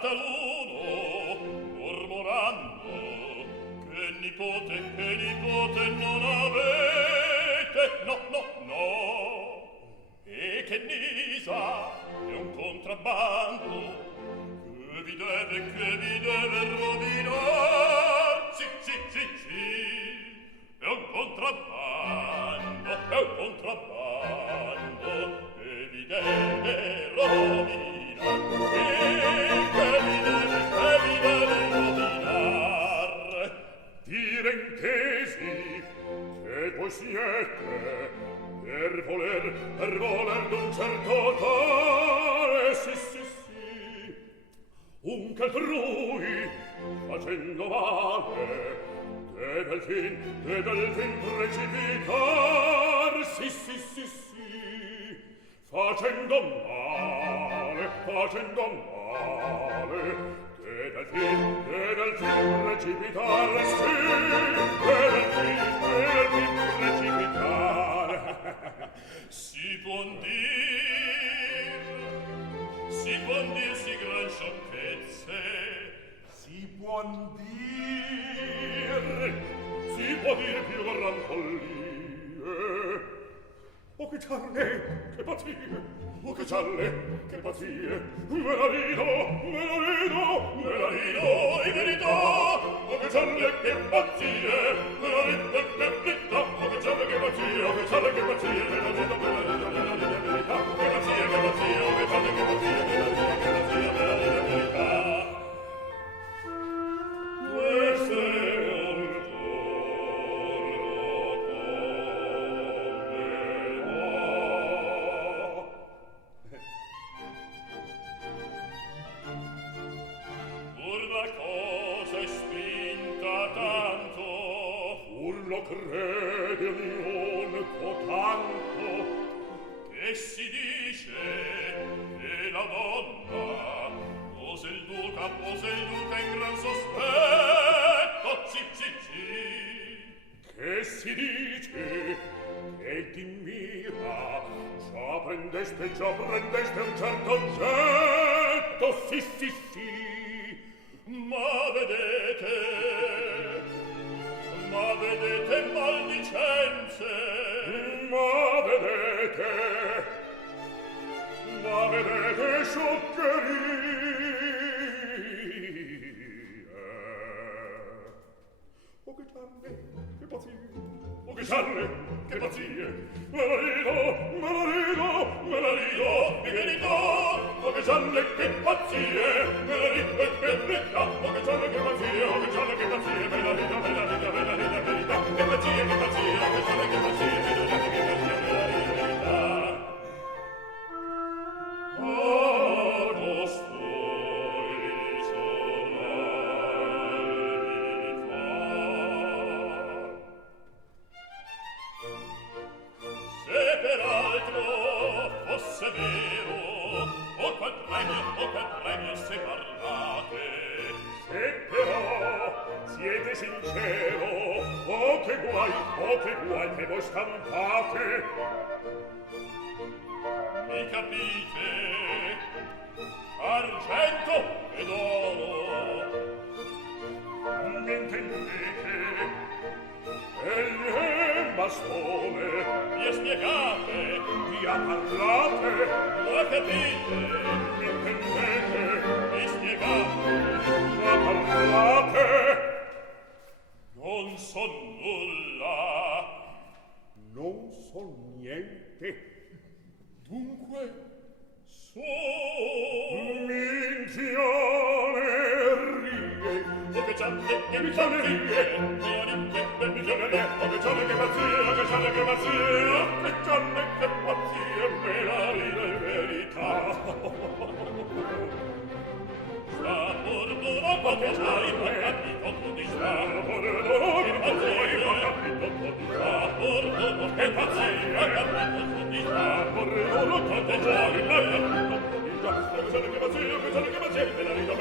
taluno, mormorando, che nipote non avete, no, e che Nisa è un contrabbando che vi deve rovinar, sì, è un contrabbando che vi deve rovinar, che vi deve rovinar. Dire intesi che voi siete per voler d'un certo tale, sì, un che altrui facendo male deve al fin precipitar, sì, facendo male deve al fin precipitar, sì, deve al fin precipitar. Si può dirsi gran sciocchezze, si può dir più gran follie. Oh che gialle, che pazzie, oh che gialle, che pazzie, me la rido, in verità, oh che gialle, che pazzie, me la rido, oh che gialle, che pazzie, oh che gialle, che pazzie, me la rido, in verità, che pazzie, oh che gialle, che pazzie, me la rido, in verità. Questo è credimi un po' tanto che si dice che la donna pose il duca in gran sospetto, sì, che si dice che di mira già prendeste un certo oggetto, sì, ma vedete maldicenze, ma vedete scioccherie. Oh che gialle, che pazzie, oh che gialle, che pazzie, me la rido, in verità, oh che gialle, che pazzie, me la rido, in verità, oh che gialle, che pazzie, oh che gialle, che pazzie, me la rido, in verità, che pazzie, oh che gialle, che pazzie, me la rido, in verità. Oh, costui solai fa. Se peraltro fosse vero, o qual premio se parlate, se però siete sincero, oh che guai che voi stampate. Mi capite? Argento ed oro. Mi intendete? Egli è bastone. Mi spiegate? Mi parlate? Ma capite? Mi intendete? Mi spiegate? Ma parlate? Non so nulla. Non so niente. Dunque, so minchionerie. Oh che gialle, che minchionerie. Mi chiamere, oh che gialle, che pazzie, oh che gialle, che pazzie, oh che gialle, che pazzie, me la rido in verità. Sta pordona, quando hai capito di sta pordona, che pazzie, sta pordona, che pazzie, capito di sta pordona, quando hai capito di sta, che pazzie, me la rido,